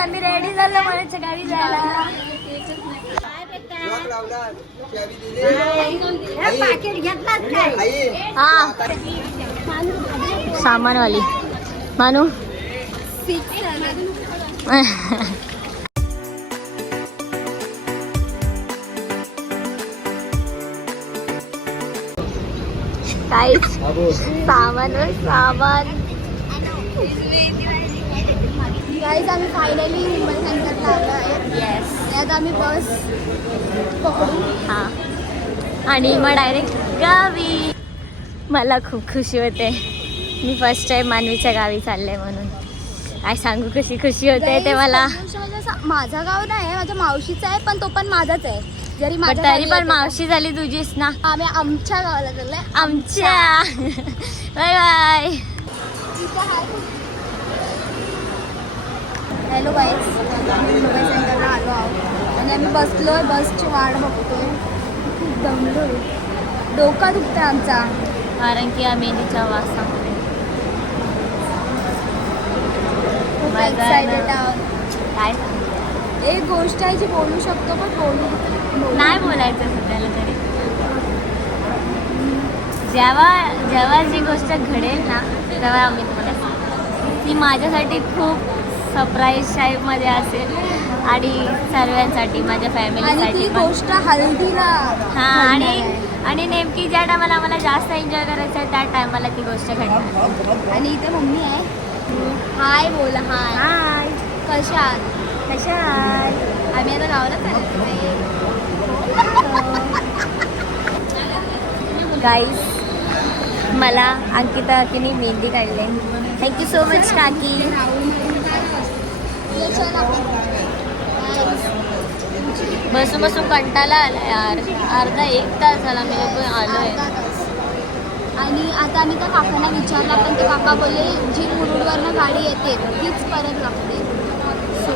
आम्ही रेडी झालो माझ्या गावी जायला. हा सामानवाली मानू काय सामान सामान. गाईज आम्ही फायनली मुंबई सेंटरला आलो आहे. येस यात आम्ही बस पकडू. हां आणि मग डायरेक्ट गावी. मला खूप खुशी होते. मी फर्स्ट टाइम मानवीच्या गावी चालले म्हणून. काय सांगू कशी खुशी होते ते मला. माझा गाव नाही आहे, माझ्या मावशीचा आहे, पण तो पण माझाच आहे. जरी तरी पण मावशी झाली तुझीच ना. आम्ही आमच्या गावाला चाललोय. आमच्या बाय बाय. हॅलो गाईज, आम्ही मुंबई सेंटरला आलो आहोत आणि आम्ही बसलोय, बसची वाट बघतोय. खूप दमलोय, डोका दुखतोय आमचा कारण की आम्ही मेहंदीच्या वासामध्ये खूप एक्सायटेड आहोत. काय एक गोष्ट आहे जी बोलू शकतो पण बोलू नाही बोलायचं सध्याला तरी. जेव्हा जेव्हा जी गोष्ट घडेल ना तेव्हा आम्ही तुम्हाला सांगू. ती माझ्यासाठी खूप सरप्राईज टाईपमध्ये असेल आणि सर्वांसाठी माझ्या फॅमिलीसाठी पण. गोष्ट हल्दीला. हां आणि नेमकी ज्या टायमाला आम्हाला जास्त एन्जॉय करायचं आहे त्या टायमाला ती गोष्ट घडणार. आणि इथे मम्मी आहे. हाय बोल. हाय हाय कशा कशा आम्ही आता गावाला चाललो. गाईस मला अंकिता काकीने मेहंदी काढले. थँक्यू सो मच काकी. बसून बसून कंटाळा आला यार. अर्धा एक तास झाला मी लोक आलो आहे. आणि आता आम्ही त्या काकांना विचारला पण ते काका बोलले जी मुरुडवरनं गाडी येते तीच परत लागते. सो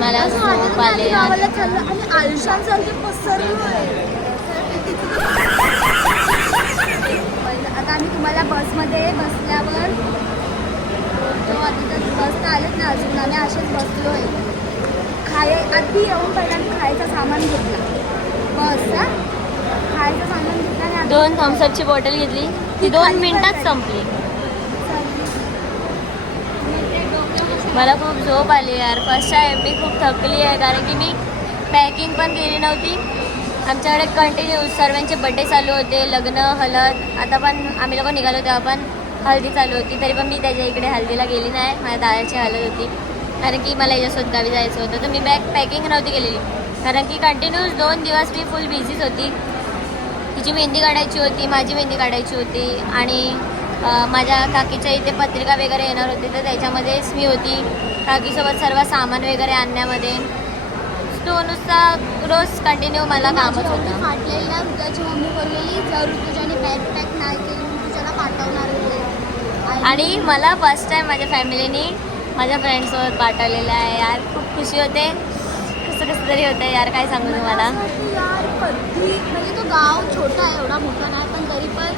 मला झोप आले गावाला चाललं आणि आयुष्यांसारखे पसरलो आहे. आता आम्ही तुम्हाला बसमध्ये बसल्यावर तो आधी तर बस आलेच ना अजून. आम्ही असेच बसलो आहे. आधी येऊन पहिला मी खायचं सामान घेतलं. बस खायचं सामान घेतलं आणि 2 थम्सअपची बॉटल घेतली. ती 2 मिनिटात संपली. मला खूप झोप आली यार. फर्स्ट टाइम मी खूप थकली आहे कारण की मी पॅकिंग पण केली नव्हती. आमच्याकडे कंटिन्यू सर्वांचे बड्डे चालू होते, लग्न हळद. आता पण आम्ही लोक निघालो तेव्हा पण हळदी चालू होती. तरी पण मी त्याच्या इकडे हळदीला गेली नाही. माझ्या दादाची हळद होती कारण की मला याच्यासोबत गावी जायचं होतं. तर मी बॅग पॅकिंग नव्हती केलेली कारण की कंटिन्यूस 2 दिवस मी फुल बिझीच होती. तिची मेहंदी काढायची होती, माझी मेहंदी काढायची होती आणि माझ्या काकीच्या इथे पत्रिका वगैरे येणार होती तर त्याच्यामध्येच मी होती. काकीसोबत सर्व सामान वगैरे आणण्यामध्ये. तो नुसता रोज कंटिन्यू मला कामच होतं. फाटलेल्या ऋतूची मम्मी बोललेली जर ऋतुजाने बॅग पॅक नाही केली मी तुझ्याला पाठवणार होते. आणि मला फर्स्ट टाइम माझ्या फॅमिलीने माझ्या फ्रेंड्ससोबत पाठवलेलं आहे यार. खूप खुशी होते. कसं तरी होतं यार. काय सांगू तुम्हाला. यार कधी म्हणजे तो गाव छोटा आहे, एवढा मोठा नाही पण तरी पण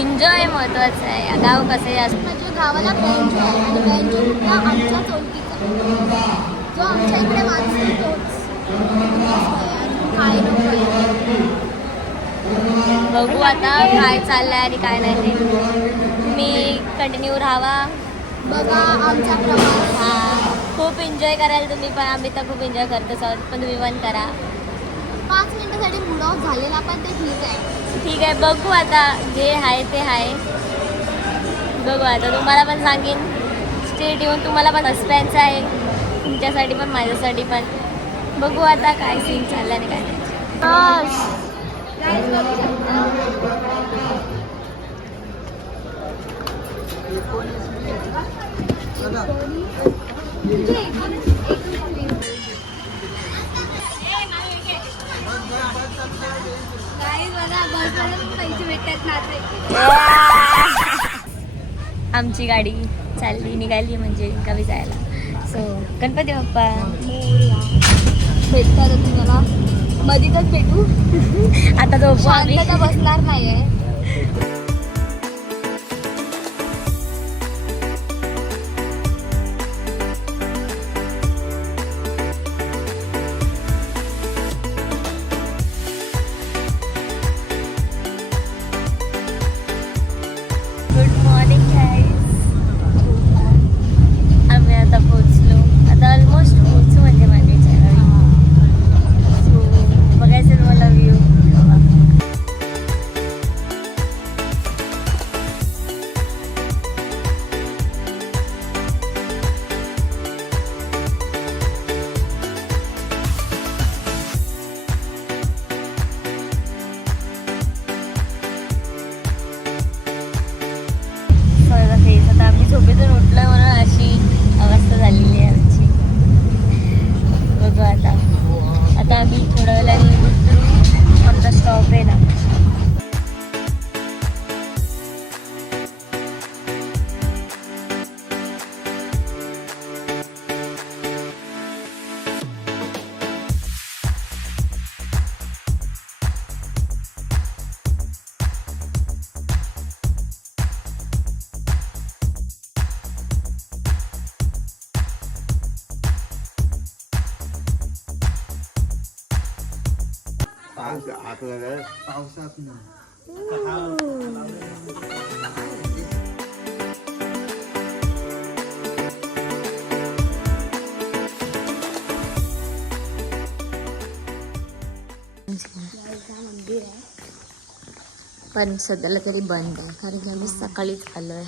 एन्जॉय महत्त्वाचं आहे. गाव कसंही असतं. म्हणजे गावाला बेंचो आहे आणि बेंचो कुठला आमच्या चौकीचा जो आमच्या इकडे वाचतो तोच. काय बघू आता काय चाललंय आणि काय नाही ते. तुम्ही कंटिन्यू राहावा, बघा आमचा प्रवास. हां खूप एन्जॉय करायला तुम्ही पण. आम्ही तर खूप एन्जॉय करतोच आहोत पण तुम्ही पण करा. 5 मिनिटासाठी मूड ऑफ झालेला पण ते ठीक आहे. ठीक आहे बघू आता जे आहे ते आहे. बघू आता तुम्हाला पण सांगेन. स्टेट येऊन तुम्हाला पण सस्पेन्स आहे तुमच्यासाठी पण माझ्यासाठी पण. बघू आता काय सीन चालला आणि काय नाही. पैसे भेटतात ना. आमची गाडी चालली निघाली म्हणजे गावी जायला. सो गणपती बाप्पा भेटतात तुम्हाला मधीतच भेटू. आता झोपू आम्ही. शांतता बसणार नाही आहे. झालेली आहे आमची. बघू आता आम्ही थोड्या वेळाने उतरू. आमचा स्टॉप आहे ना. पावसात मंदिर आहे पण सध्याला तरी बंद आहे कारण की आम्ही सकाळीच आलोय.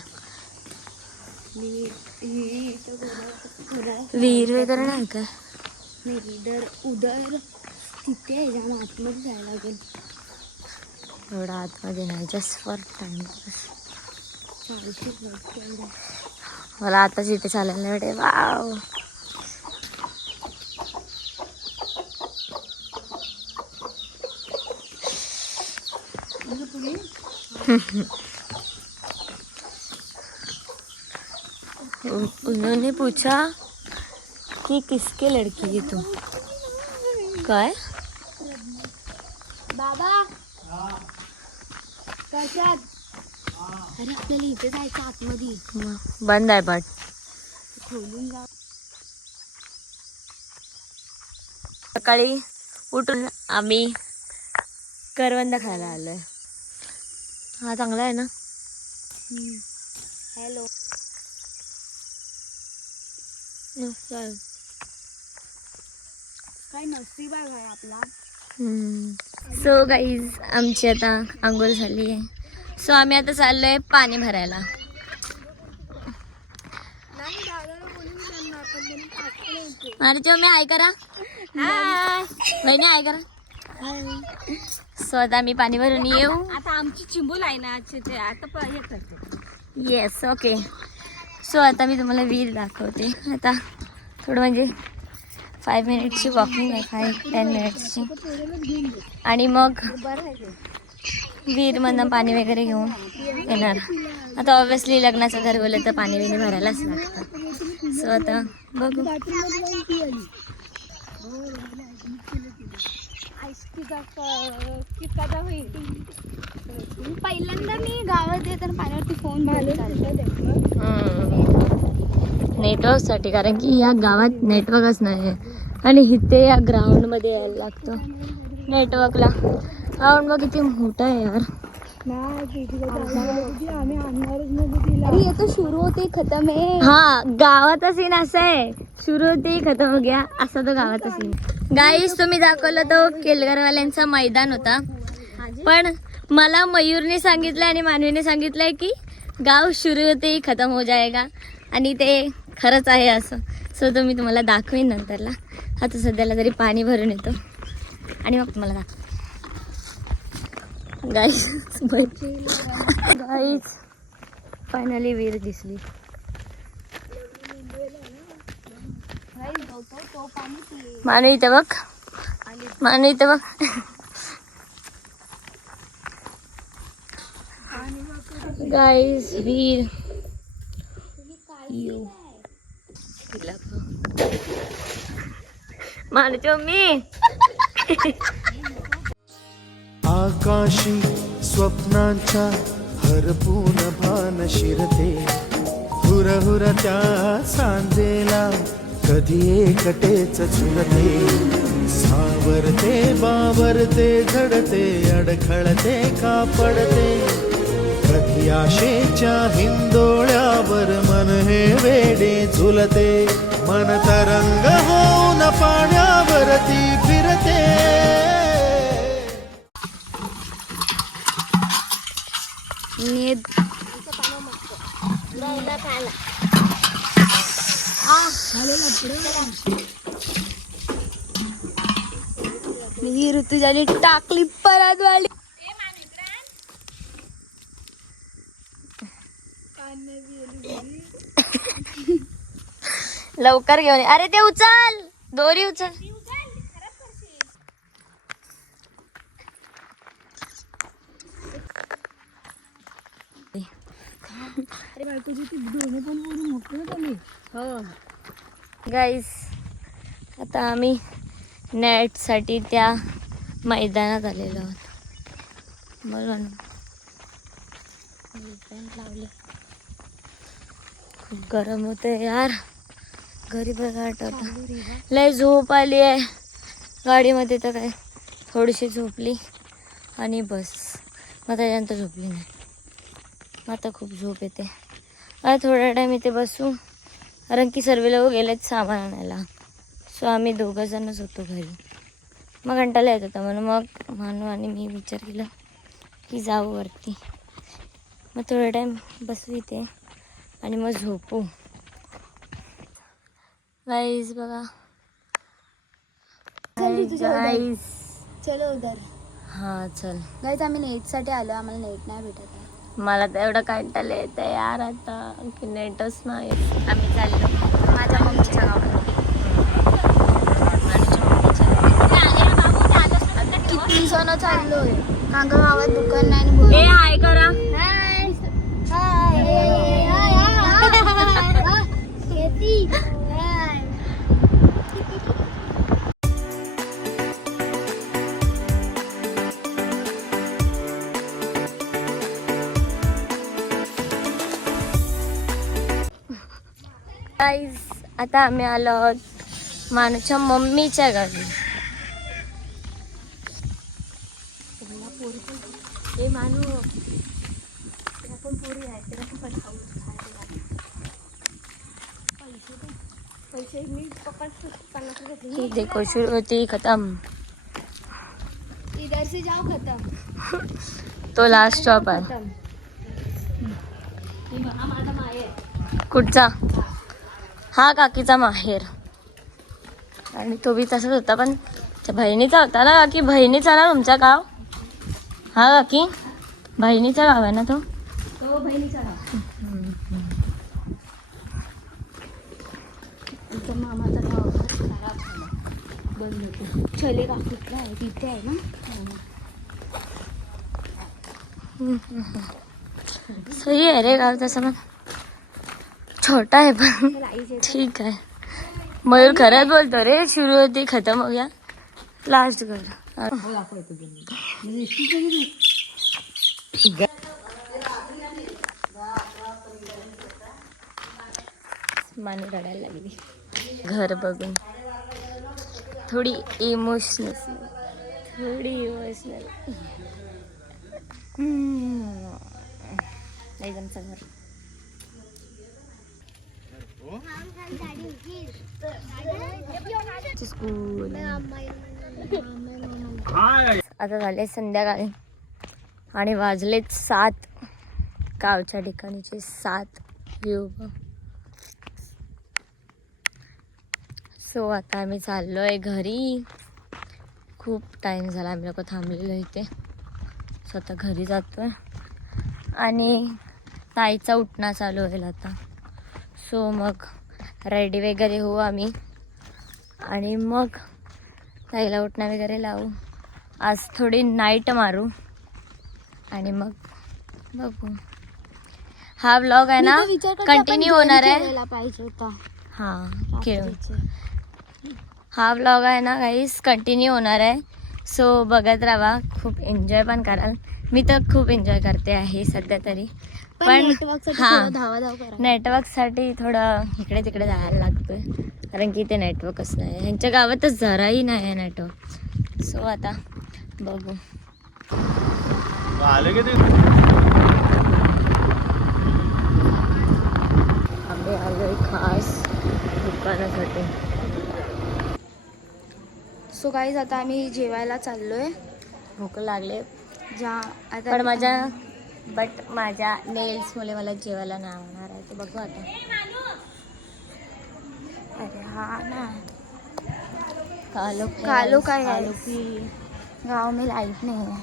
विहीर वगैरे नाही का? उदर तिथे आहे, जाम आतमध्ये जायला लागेल. एवढा आतमध्ये नाही, जस्ट फॉर टाइम. मला आताच इथे चालायला वाटते. वाव. उन्होंने पूछा कि किसके लड़की है तुम. काय बाबा कशात? अरे आपल्याला इथे जायचं आतमध्ये. बंद आहे बट खोलून जा. सकाळी उठून आम्ही करवंद खायला आलोय. हा चांगला आहे ना. हॅलो. काय नसीब आहे भाई आपला. सो गाईज आमची आता आंघोळ झाली आहे. सो आम्ही आता चाललोय पाणी भरायला. अरे जो मी आय करा बहिणी आय करा. सो आता आम्ही पाणी भरून येऊ. आता आमची चिंबूल आहे ना ते आता हे करते. Yes okay. सो आता मी तुम्हाला विहीर दाखवते. आता थोडं म्हणजे 5 मिनिट्सची वॉकिंग आहे, 5-10 मिनिट्सची. आणि मग विहीरमधनं पाणी वगैरे घेऊन येणार. आता ऑब्विसली लग्नाचं घर बोललं तर पाणी बिणी भरायलाच लागतं. सो आता बघू. पहिल्यांदा मी गावात येताना पाण्यावरती फोन नेटवर्कसाठी, कारण की या गावात नेटवर्कच नाही आहे. आणि इथे या ग्राउंडमध्ये यायला लागतं नेटवर्कला. ग्राउंड बघ किती मोठा आहे यार. अरे ये तो शुरू होते खतम आहे. हा गावाचा सीन असा आहे, सुरू होते खतम हो गया असा तो गावाचा सीन. गाईस तुम्ही दाखवलं तो केलगरवाल्यांचा मैदान होता, पण मला मयूरने सांगितलं आणि मानवीने सांगितलंय की गाव सुरू होते खतम हो जाएगा. आणि ते खरंच आहे असं. सो तो मी तुम्हाला दाखवेन नंतरला. आता सध्याला तरी पाणी भरून येतो आणि मग तुम्हाला दाखव. गाईस गाईस फायनली विहीर दिसली. मानू इथे बघ, मानू इथे बघ. गाईस विहीर यू मानू मी. आकाशी स्वप्नांच्या हरपून भान शिरते. हुरहुर त्या सांजेला कधी एकटेच झुरते. सावरते बावरते झडते अडखळते का पडते. कधी आशेच्या हिंदोळ्यावर मन हे वेडे झुलते. मन तरंग होऊन पाण्यावरती फिरते. ही ऋतुजाने टाकली परत वाली. लवकर घेऊन ये. अरे ते उचल, दोरी उचल. हो गाईस, आता आम्ही नेटसाठी त्या मैदानात आलेलो आहोत. बघा ना, पॅन्ट लावली. खूप गरम होते यार, घरी बघा आठवत. लय झोप आली आहे गाडीमध्ये, तर काय थोडीशी झोपली आणि बस. मग त्याच्यानंतर झोपली नाही. आता खूप झोप येते. आता थोडा टाईम इथे बसू, कारण की सर्व लोक गेलेत सामान आणायला. सो आम्ही 2 जणच होतो घरी. मग कंटाळा येत होता म्हणून मग मानू आणि मी विचार केला की जाऊ वरती. मग थोडा टाईम बसू इथे आणि मग झोपू. गाईस बघा, गाईस चलो उधर. हा चल. गाईज आम्ही नेटसाठी आलो, आम्हाला नेट नाही भेटत आहे. मला तर एवढं कंटाळा येत आहे यार आता की नेटच नाही. आम्ही चाललो माझ्या मम्मीच्या गावाला. किती जण चाललोय, कांगा गावात दुकान नाही. ए हाय करा. गाईज, आता आम्ही आलो आहोत मानूच्या मम्मीच्या घरी. हे मानू पोरी आहे, देखो शुरू होती खत्म. इधर से जाओ खत्म. तो लास्ट स्टॉप आहे. कुठचा? हा काकीचा माहेर. आणि तो बी तसाच होता, पण त्या बहिणीचा होता ना काकी. बहिणीचा ना तुमच्या गाव? हा काकी, बहिणीचा गाव आहे ना तो? बहिणीचा गाव. मामाचा गाव बंद होतो. छले काकीतला आहे, तिथे आहे ना. सही आहे रे गाव तसं, पण छोटा आहे पण ठीक आहे. मयूर खरंच बोलतो रे, शुरू होती खतम हो गया लास्ट घर. मानी रडायला लागली घर बघून. थोडी इमोशनल. एकदम घर. स्कूल. आता झाले संध्याकाळी आणि वाजलेत 7. गावच्या ठिकाणीचे 7 व्ह्यू. सो आता आम्ही चाललोय घरी. खूप टाइम झाला आम्ही लोक थांबलेलो इथे. सो आता घरी जातोय आणि ताईचा उठणा चालू होईल आता. सो मग रेडी वगैरे होऊ आम्ही आणि मग ताईला उठणा वगैरे लावू. आज थोडी नाईट मारू आणि मग बघू. हा व्लॉग आहे ना कंटिन्यू होणार आहे. पाहिजे होता. हां खेळून. हा व्लॉग आहे ना गाईस कंटिन्यू होणार आहे. सो बघत राहा. खूप एन्जॉय पण कराल. मी तर खूप एन्जॉय करते आहे सध्या तरी. पण हां, नेटवर्कसाठी थोडं इकडे तिकडे जायला लागतोय, कारण की इथे नेटवर्कच नाही. ह्यांच्या गावातच जराही नाही आहे नेटवर्क. सो आता बघू. आम्ही आलोय खास दुकानासाठी. सो गाईज आता आम्ही जेवायला चाललोय. भूक लागले आता बट माझ्या नेल्स मुळे मला जेवायला नाही आवडणार आहे. ते बघू आता. अरे हा ना, कालो काय कालो है? की गाँव में लाइट नहीं है.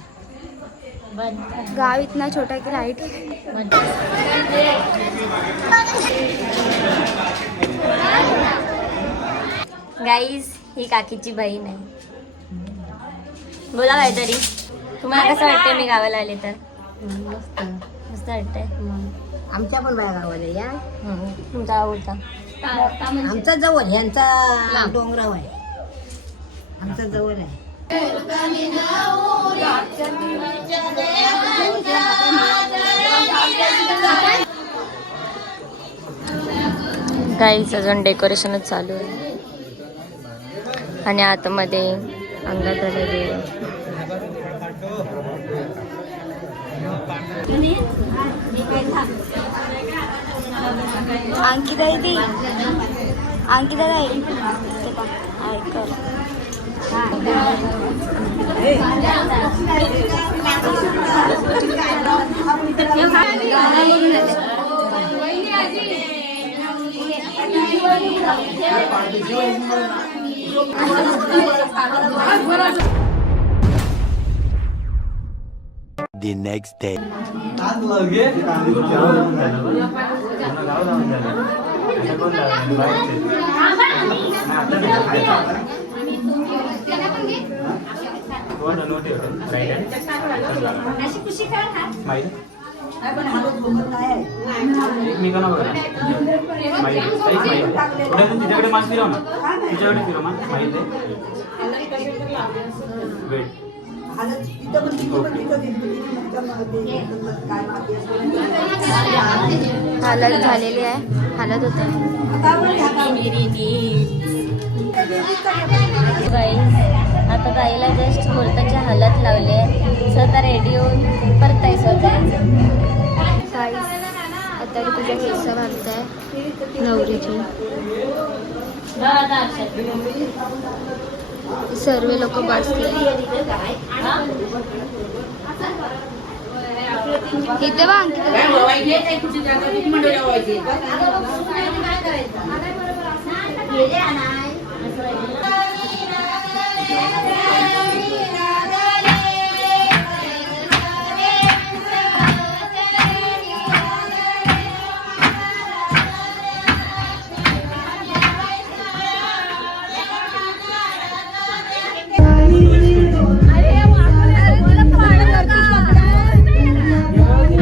बंद. गाँव इतना छोटा है कि लाइट बंद. गाईज ही काकीची बहीण आहे. बोला काहीतरी. तुम्हाला कसं वाटतंय मी गावाला आले तर? मस्त मस्त वाटतंय. आमच्या पण बाया गावाला या. तुमचा आवडता आमचा जवळ यांचा डोंगराव आहे. आमचा जवळ आहे. गाईच अजून डेकोरेशनच चालू आहे आणि आतमध्ये अंगात आलेले अंकिता ती अंकिता ताई ऐकर The next day. एकमेकांना बघा तिच्याकडे मास्क फिरव ना तिच्याकडे फिरव माहिती वेट हालत झालेली आहे. हालत होत आता गाईला जस्ट मुहूर्ताची हालत लावली आहे. स्वतः रेडी होऊन परत आहे स्वतः. आता तुझ्या केस घालताय नवरीची. सर्व लोक बसले इथे बा.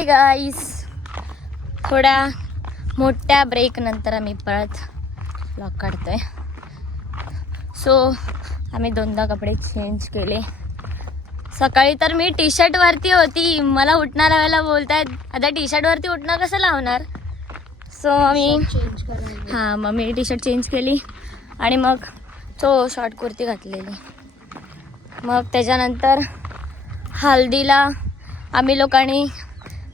गाईस थोड्या मोठ्या ब्रेक नंतर आम्ही परत ब्लॉग काढतोय. सो आम्ही दोनदा कपडे चेंज केले. सकाळी तर मी टी शर्ट वरती होती. मला उठणार वेळेला बोलतायत आता टी शर्ट वरती उठणं कसं लावणार. सो मग मी टी शर्ट चेंज केली आणि मग तो शॉर्ट कुर्ती घातलेली. मग त्याच्यानंतर हल्दीला आम्ही लोकांनी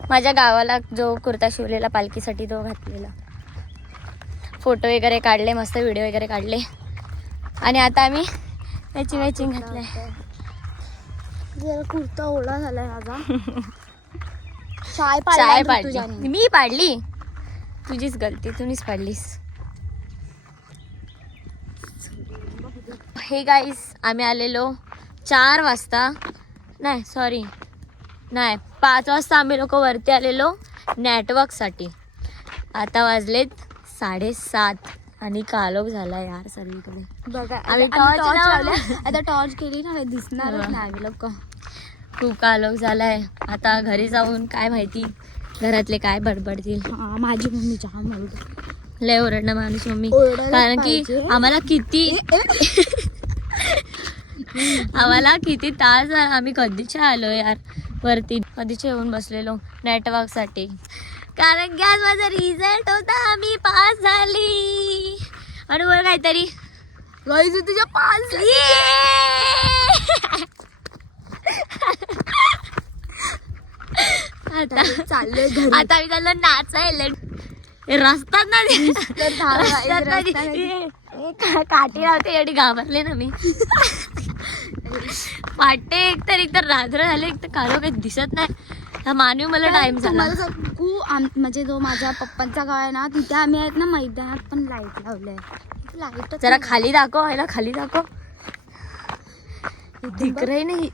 माझ्या गावाला जो कुर्ता शिवलेला पालखीसाठी तो घातलेला. फोटो वगैरे काढले, मस्त व्हिडिओ वगैरे काढले आणि आता आम्ही मॅचिंग घातलंय. जरा कुर्ता ओला झालाय माझा. चाय पाडली मी. पाडली तुझीच गलती. तुम्हीच पाडलीस. हे गाईस आम्ही आलेलो 4 वाजता. नाही 5 वाजता आम्ही लोक वरती आलेलो नेटवर्कसाठी. आता वाजलेत 7:30 आणि कालोख झाला यार सगळीकडे. बघा आम्ही टॉर्च टॉर्च लावले. आता टॉर्च केली ना दिसणारच नाही आम्ही लोक. खूप कालोख झालाय. आता घरी जाऊन काय माहिती घरातले काय बडबडतील. माझी मम्मी जाम ओरडते. लय ओरडणं माणूस मम्मी. ओरडायला कारण की पाहिजे. आम्हाला किती तास आम्ही कधीचे आलो यार वरती. कधीचे येऊन बसलेलो नेटवर्कसाठी. कारण की आज माझा रिझल्ट होता. मी पास झाली. आणि वर काहीतरी तुझ्या पाच आता चालले आता मी चाललो नाचायला. रस्त्यात काठी लावते एवढी घाबरले ना मी. वाटते एकतर रात्र झाले एक तर कालो काही दिसत नाही. हा मानवी मला टाइम झाला. म्हणजे जो माझ्या पप्पांचा गाव आहे ना तिथे आम्ही आहेत ना मैदानात पण लाईट लावलंय. लाईट जरा खाली दाखव. ह्याला खाली दाखव. तिकडे नाही.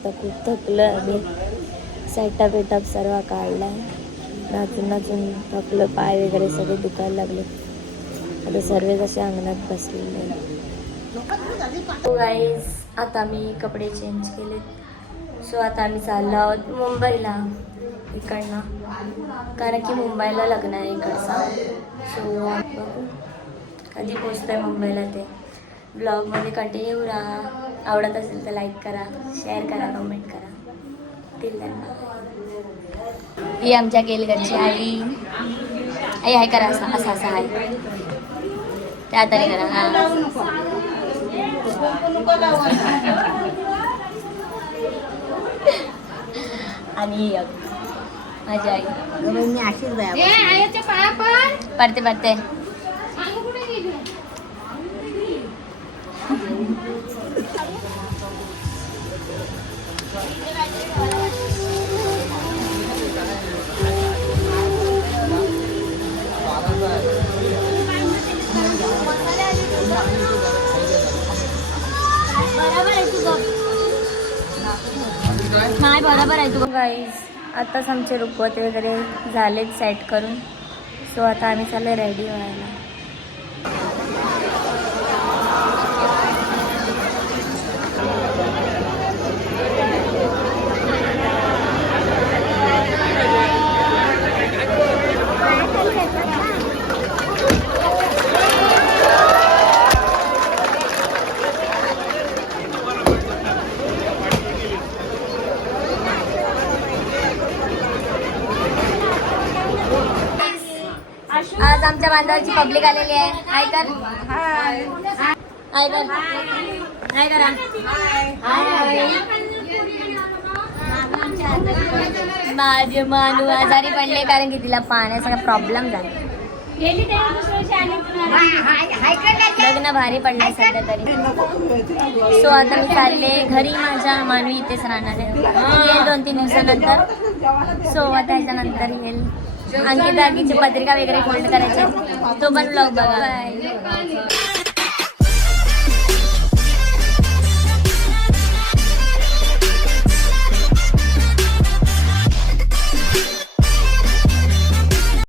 आता खूप थकलो आम्ही. सेटअप वेटअप सर्व काढलाय. नाचून नाचून थकलं, पाय वगैरे सगळे दुखायला लागले. आता सर्व जसे अंगणात बसलेले. सो गाईज आता मी कपडे चेंज केलेत. सो आता आम्ही चाललो आहोत मुंबईला इकडनं, कारण की मुंबईला लग्न आहे इकडचा. सो बघू कधी पोचतोय मुंबईला ते. ब्लॉगमध्ये कंटिन्यू राहा. आवडत असेल तर लाईक करा, शेअर करा, कमेंट करा. टिल देन ही आमच्या केलगरची आई. आई हाय करा, असा असा असा हाय त्या तरी करा. आणि माझी आई अशीच बाया पडते पडते. नाही बरोबर आहे तू. गाईज आताच आमचे रुखवत वगैरे झालेत सेट करून. सो आता आम्ही चाललो रेडी व्हायला. आज आमच्या बांधावरची पब्लिक आलेली आहे. हाय कर, हाय कर, हाय करा. माझे मानू आजारी पडले कारण की तिला पाण्याचा प्रॉब्लेम झाला. लग्न भारी पडलंय सध्या तरी. सो आता मी चालले घरी. माझ्या मानवी इथेच राहणार आहे. येईल 2-3 दिवसानंतर. सो त्याच्यानंतर येईल. अंकिता आगीची पत्रिका वगैरे फोल्ड करायची, तो पण ब्लॉग बघा. बाय.